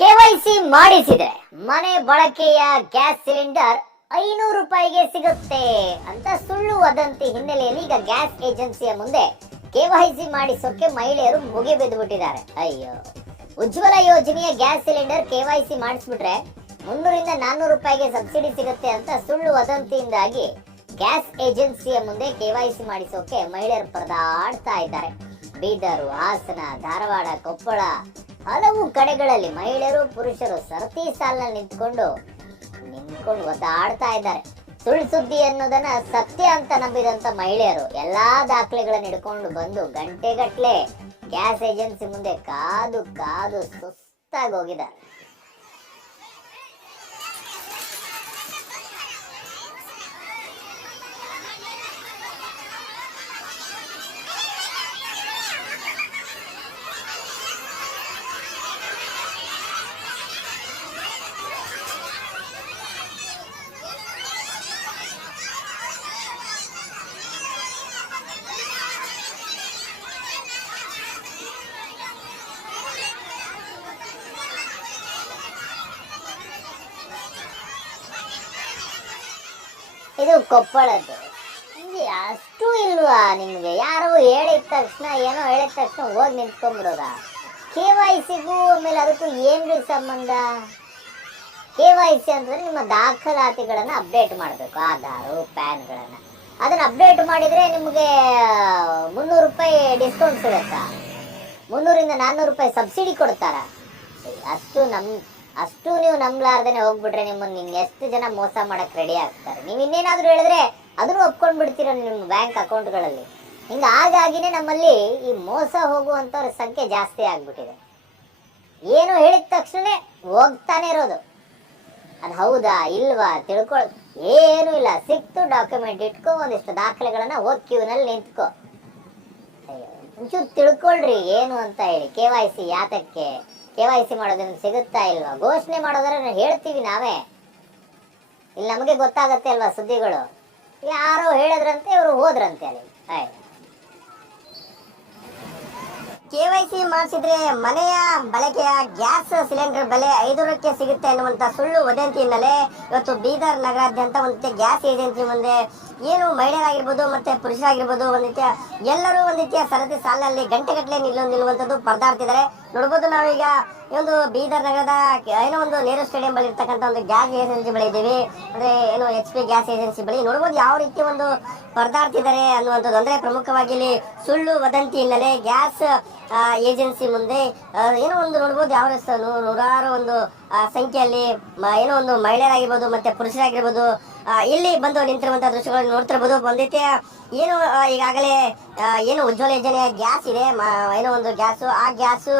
KYC ಮಾಡಿಸಿದ್ರೆ ಮನೆ ಬಳಕೆಯ ಗ್ಯಾಸ್ ಸಿಲಿಂಡರ್ 500 ರೂಪಾಯಿಗೆ ಸಿಗುತ್ತೆ ಅಂತ ಸುಳ್ಳು ವದಂತಿ ಹಿನ್ನೆಲೆಯಲ್ಲಿ ಈಗ ಗ್ಯಾಸ್ ಏಜೆನ್ಸಿಯ ಮುಂದೆ ಕೆವೈಸಿ ಮಾಡಿಸೋಕೆ ಮಹಿಳೆಯರು ಮುಗಿಬಿದ್ದು ಬಿಟ್ಟಿದ್ದಾರೆ. ಅಯ್ಯೋ, ಉಜ್ವಲ ಯೋಜನೆಯ ಗ್ಯಾಸ್ ಸಿಲಿಂಡರ್ ಕೆವೈಸಿ ಮಾಡಿಸ್ಬಿಟ್ರೆ 300ರಿಂದ 400 ರೂಪಾಯಿಗೆ ಸಬ್ಸಿಡಿ ಸಿಗುತ್ತೆ ಅಂತ ಸುಳ್ಳು ವದಂತಿಯಿಂದಾಗಿ ಗ್ಯಾಸ್ ಏಜೆನ್ಸಿಯ ಮುಂದೆ ಕೆವೈಸಿ ಮಾಡಿಸೋಕೆ ಮಹಿಳೆಯರು ಪರದಾಡ್ತಾ ಇದ್ದಾರೆ. ಬೀದರು, ಹಾಸನ, ಧಾರವಾಡ, ಕೊಪ್ಪಳ ಹಲವು ಕಡೆಗಳಲ್ಲಿ ಮಹಿಳೆಯರು ಪುರುಷರು ಸರತಿ ಸಾಲಿನಲ್ಲಿ ನಿಂತ್ಕೊಂಡು ಒದ್ದಾಡ್ತಾ ಇದ್ದಾರೆ. ಸುಳ್ಳು ಸುದ್ದಿ ಅನ್ನೋದನ್ನ ಸತ್ಯ ಅಂತ ನಂಬಿದಂತ ಮಹಿಳೆಯರು ಎಲ್ಲಾ ದಾಖಲೆಗಳನ್ನ ಹಿಡ್ಕೊಂಡು ಬಂದು ಗಂಟೆಗಟ್ಲೆ ಗ್ಯಾಸ್ ಏಜೆನ್ಸಿ ಮುಂದೆ ಕಾದು ಕಾದು ಸುಸ್ತಾಗಿ ಹೋಗಿದ್ದಾರೆ. ಇದು ಕೊಪ್ಪಳದ್ದು. ಅಷ್ಟು ಇಲ್ವಾ ನಿಮ್ಗೆ? ಯಾರೋ ಹೇಳಿದ ತಕ್ಷಣ ಏನೋ ಹೇಳಿದ ತಕ್ಷಣ ಹೋಗಿ ನಿಂತ್ಕೊಂಡ್ಬಿಡೋದ? ಕೆವೈಸಿಗೂ ಆಮೇಲೆ ಅದಕ್ಕೂ ಏನ್ರಿ ಸಂಬಂಧ? ಕೆವೈಸಿ ಅಂತಂದ್ರೆ ನಿಮ್ಮ ದಾಖಲಾತಿಗಳನ್ನ ಅಪ್ಡೇಟ್ ಮಾಡಬೇಕು, ಆಧಾರು ಪ್ಯಾನ್ಗಳನ್ನ. ಅದನ್ನ ಅಪ್ಡೇಟ್ ಮಾಡಿದ್ರೆ ನಿಮ್ಗೆ 300 ರೂಪಾಯಿ ಡಿಸ್ಕೌಂಟ್ ಸಿಗುತ್ತಾ? 300ರಿಂದ 400 ರೂಪಾಯಿ ಸಬ್ಸಿಡಿ ಕೊಡ್ತಾರ? ಅಷ್ಟು ನೀವು ನಂಬಲಾರ್ದೇನೆ ಹೋಗ್ಬಿಟ್ರೆ ನಿಮ್ಮನ್ನ ಎಷ್ಟು ಜನ ಮೋಸ ಮಾಡಕ್ ರೆಡಿ ಆಗ್ತಾರೆ. ನೀವು ಇನ್ನೇನಾದ್ರೂ ಹೇಳಿದ್ರೆ ಅದನ್ನು ಒಪ್ಕೊಂಡ್ ಬಿಡ್ತೀರ ನಿಮ್ಮ ಬ್ಯಾಂಕ್ ಅಕೌಂಟ್ಗಳಲ್ಲಿ. ಹಾಗಾಗಿನೇ ನಮ್ಮಲ್ಲಿ ಈ ಮೋಸ ಹೋಗುವಂತವ್ರ ಸಂಖ್ಯೆ ಜಾಸ್ತಿ ಆಗ್ಬಿಟ್ಟಿದೆ. ಏನು ಹೇಳಿದ ತಕ್ಷಣ ಹೋಗ್ತಾನೆ ಇರೋದು. ಅದು ಹೌದಾ ಇಲ್ವಾ ತಿಳ್ಕೊಳ್ ಏನು ಇಲ್ಲ. ಸಿಕ್ತು ಡಾಕ್ಯುಮೆಂಟ್ ಇಟ್ಕೊ, ಒಂದಿಷ್ಟು ದಾಖಲೆಗಳನ್ನ ಹೋಗಿ ಕ್ಯೂನಲ್ಲಿ ನಿಂತ್ಕೊ. ಒಂಚೂರು ತಿಳ್ಕೊಳ್ರಿ ಏನು ಅಂತ ಹೇಳಿ. ಕೆವೈಸಿ ಯಾತಕ್ಕೆ, ಕೆವೈಸಿ ಮಾಡೋದ್ರಿಂದ ಸಿಗುತ್ತಾ ಇಲ್ವಾ? ಘೋಷಣೆ ಮಾಡೋದ್ರೆ ಹೇಳ್ತೀವಿ ನಾವೇ, ಇಲ್ಲಿ ನಮಗೆ ಗೊತ್ತಾಗತ್ತೆ ಅಲ್ವಾ ಸುದ್ದಿಗಳು. ಯಾರೋ ಹೇಳಿದ್ರಂತೆ ಇವರು ಹೋದ್ರಂತೆ ಅಲ್ಲಿ. ಕೆವೈಸಿ ಮಾಡಿಸಿದ್ರೆ ಮನೆಯ ಬಳಕೆಯ ಗ್ಯಾಸ್ ಸಿಲಿಂಡರ್ ಬೆಲೆ 500ಕ್ಕೆ ಸಿಗುತ್ತೆ ಅನ್ನುವಂತ ಸುಳ್ಳು ವದಂತಿ ಹಿನ್ನೆಲೆ ಇವತ್ತು ಬೀದರ್ ನಗರಾದ್ಯಂತ ಒಂದು ಗ್ಯಾಸ್ ಏಜೆನ್ಸಿ ಮುಂದೆ ಏನು ಮಹಿಳೆಯರಾಗಿರ್ಬೋದು ಮತ್ತೆ ಪುರುಷರಾಗಿರ್ಬೋದು ಒಂದು ರೀತಿಯ ಎಲ್ಲರೂ ಒಂದು ರೀತಿಯ ಸರತಿ ಸಾಲಿನಲ್ಲಿ ಗಂಟೆಗಟ್ಟಲೆ ನಿಲ್ಲುವಂಥದ್ದು ಪರದಾಡ್ತಿದ್ದಾರೆ. ನೋಡ್ಬೋದು ನಾವೀಗ ಈ ಒಂದು ಬೀದರ್ ನಗರದ ಏನೋ ಒಂದು ನೆಹರು ಸ್ಟೇಡಿಯಂ ಬಳಿ ಇರ್ತಕ್ಕಂಥ ಒಂದು ಗ್ಯಾಸ್ ಏಜೆನ್ಸಿ ಬಳಿ ಇದ್ದೀವಿ. ಅಂದ್ರೆ ಏನು HP ಗ್ಯಾಸ್ ಏಜೆನ್ಸಿ ಬಳಿ ನೋಡ್ಬೋದು ಯಾವ ರೀತಿ ಒಂದು ಪರದಾಡ್ತಿದ್ದಾರೆ ಅನ್ನುವಂಥದ್ದು. ಅಂದ್ರೆ ಪ್ರಮುಖವಾಗಿ ಇಲ್ಲಿ ಸುಳ್ಳು ವದಂತಿ ಹಿನ್ನೆಲೆ ಗ್ಯಾಸ್ ಏಜೆನ್ಸಿ ಮುಂದೆ ಏನೋ ಒಂದು ನೋಡ್ಬೋದು ಯಾವ ನೂರಾರು ಒಂದು ಸಂಖ್ಯೆಯಲ್ಲಿ ಏನೋ ಒಂದು ಮಹಿಳೆಯರಾಗಿರ್ಬೋದು ಮತ್ತೆ ಪುರುಷರಾಗಿರ್ಬೋದು ಇಲ್ಲಿ ಬಂದು ನಿಂತಿರುವಂತಹ ದೃಶ್ಯಗಳನ್ನು ನೋಡ್ತಿರ್ಬೋದು. ಒಂದ್ ರೀತಿಯ ಏನು ಈಗಾಗಲೇ ಏನು ಉಜ್ವಲ ಯೋಜನೆಯ ಗ್ಯಾಸ್ ಇದೆ, ಏನೋ ಒಂದು ಗ್ಯಾಸು, ಆ ಗ್ಯಾಸು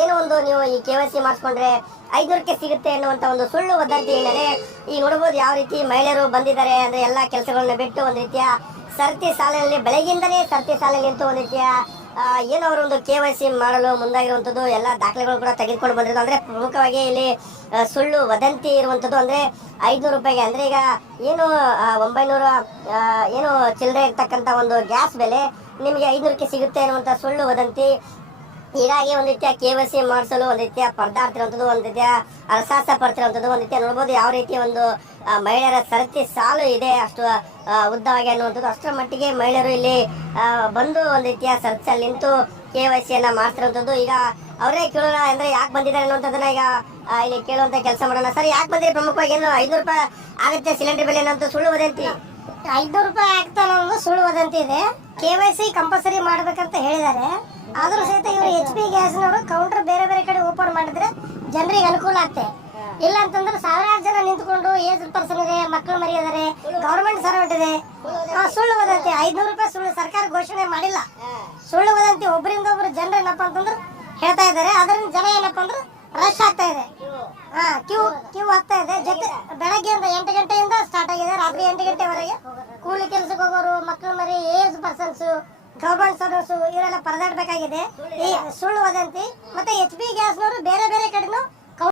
ಏನೋ ಒಂದು ನೀವು ಈ ಕೆವೈಸಿ ಮಾಡಿಸ್ಕೊಂಡ್ರೆ 500ಕ್ಕೆ ಸಿಗುತ್ತೆ ಅನ್ನುವಂತ ಒಂದು ಸುಳ್ಳು ವದಂತಿ ಹಿನ್ನೆಲೆ ಈಗ ನೋಡ್ಬೋದು ಯಾವ ರೀತಿ ಮಹಿಳೆಯರು ಬಂದಿದ್ದಾರೆ. ಅಂದ್ರೆ ಎಲ್ಲಾ ಕೆಲಸಗಳನ್ನ ಬಿಟ್ಟು ಒಂದು ರೀತಿಯ ಸರತಿ ಸಾಲಿನಲ್ಲಿ ಬೆಳಗಿಂದನೇ ಸರತಿ ಸಾಲಿನಲ್ಲಿ ನಿಂತು ಒಂದು ರೀತಿಯ ಏನೋ ಅವರು ಒಂದು ಕೆವೈಸಿ ಮಾಡಲು ಮುಂದಾಗಿರುವಂಥದ್ದು. ಎಲ್ಲ ದಾಖಲೆಗಳು ಕೂಡ ತೆಗೆದುಕೊಂಡು ಬಂದಿರೋದು. ಅಂದ್ರೆ ಪ್ರಮುಖವಾಗಿ ಇಲ್ಲಿ ಸುಳ್ಳು ವದಂತಿ ಇರುವಂಥದ್ದು. ಅಂದ್ರೆ 500 ರೂಪಾಯಿಗೆ ಅಂದ್ರೆ ಈಗ ಏನು 900 ಏನು ಚಿಲ್ಲರೆ ಇರ್ತಕ್ಕಂಥ ಒಂದು ಗ್ಯಾಸ್ ಬೆಲೆ ನಿಮಗೆ 500ಕ್ಕೆ ಸಿಗುತ್ತೆ ಅನ್ನುವಂಥ ಸುಳ್ಳು ವದಂತಿ. ಹೀಗಾಗಿ ಒಂದು ರೀತಿಯ ಕೆವೈಸಿ ಮಾಡಿಸಲು ಒಂದು ರೀತಿಯ ಪರದಾಡ್ತಿರುವಂಥದ್ದು, ಒಂದು ರೀತಿಯ ಅರಸಾಸ ಪಡ್ತಿರುವಂಥದ್ದು. ಒಂದು ರೀತಿಯ ನೋಡ್ಬೋದು ಯಾವ ರೀತಿಯ ಒಂದು ಮಹಿಳೆಯರ ಸರತಿ ಸಾಲು ಇದೆ ಅಷ್ಟು ಉದ್ದವಾಗಿ ಅನ್ನುವಂಥದ್ದು. ಅಷ್ಟರ ಮಟ್ಟಿಗೆ ಮಹಿಳೆಯರು ಇಲ್ಲಿ ಬಂದು ಒಂದು ರೀತಿಯ ಸರತಿಯಲ್ಲಿ ನಿಂತು ಕೆವೈಸಿಯನ್ನ ಮಾಡ್ತಿರುವಂಥದ್ದು. ಈಗ ಅವರೇ ಕೇಳೋಣ ಅಂದ್ರೆ ಯಾಕೆ ಬಂದಿದ್ದಾರೆ ಅನ್ನುವಂಥದ್ದನ್ನ ಈಗ ಇಲ್ಲಿ ಕೇಳುವಂತ ಕೆಲಸ ಮಾಡೋಣ. ಸರ್, ಯಾಕೆ ಬಂದಿರಿ? ಪ್ರಮುಖವಾಗಿ ಏನು 500 ರೂಪಾಯಿ ಆಗುತ್ತೆ ಸಿಲಿಂಡರ್ ಬೆಲೆ ಅನ್ನೋದು ಸುಳ್ಳು ವದಂತಿ. 500 ರೂಪಾಯಿ ಆಗ್ತಾನ ಅನ್ನೋದು ಸುಳ್ಳು ವದಂತಿ ಇದೆ. ಕೆವೈಸಿ ಕಂಪಲ್ಸರಿ ಮಾಡ್ಬೇಕಂತ ಹೇಳಿದ್ದಾರೆ. ಆದ್ರೂ ಸಹಿತ ಇವರು HP ಗ್ಯಾಸ್ನವರು ಕೌಂಟರ್ ಬೇರೆ ಬೇರೆ ಕಡೆ ಓಪನ್ ಮಾಡಿದ್ರೆ ಜನರಿಗೆ ಅನುಕೂಲ ಆಗ್ತದೆ. ಇಲ್ಲ ಅಂತಂದ್ರೆ ಸಾವಿರಾರು ಜನ ನಿಂತ್ಕೊಂಡು ಏಜ್ ಪರ್ಸನ್ ಇದೆ, ಮಕ್ಕಳು ಮರಿ ಇದಾರೆ, ಗವರ್ಮೆಂಟ್ ಸರ್ವೆಂಟ್ ಇದೆ. ಸುಳ್ಳು ವದಂತಿ 500 ರೂಪಾಯಿ ಸುಳ್ಳು. ಸರ್ಕಾರ ಘೋಷಣೆ ಮಾಡಿಲ್ಲ. ಸುಳ್ಳು ವದಂತಿ ಒಬ್ಬರಿಂದ ಒಬ್ರು ಜನರು ಏನಪ್ಪಾ ಅಂತಂದ್ರೆ ಹೇಳ್ತಾ ಇದ್ದಾರೆ. ಅದರಿಂದ ಜನ ಏನಪ್ಪಾ ಅಂದ್ರೆ ರಶ್ ಆಗ್ತಾ ಇದೆ, ಕ್ಯೂ ಆಗ್ತಾ ಇದೆ. ಜೊತೆ ಬೆಳಗ್ಗೆ 8 ಗಂಟೆಯಿಂದ ಸ್ಟಾರ್ಟ್ ಆಗಿದೆ, ರಾತ್ರಿ 8 ಗಂಟೆವರೆಗೆ ಕೂಲಿ ಕೆಲಸಕ್ಕೆ ಹೋಗೋರು, ಮಕ್ಕಳು ಮರಿ, ಏಜ್ ಪರ್ಸನ್ಸ್, ಗವರ್ಮೆಂಟ್ ಸರ್ವಿಸ್ ಇವರೆಲ್ಲ ಪರದಾಡಬೇಕಾಗಿದೆ. ಈ ಸುಳ್ಳು ವದಂತಿ ಮತ್ತೆ HP ಗ್ಯಾಸ್ನವರು ಬೇರೆ ಬೇರೆ ಕಡೆನೂ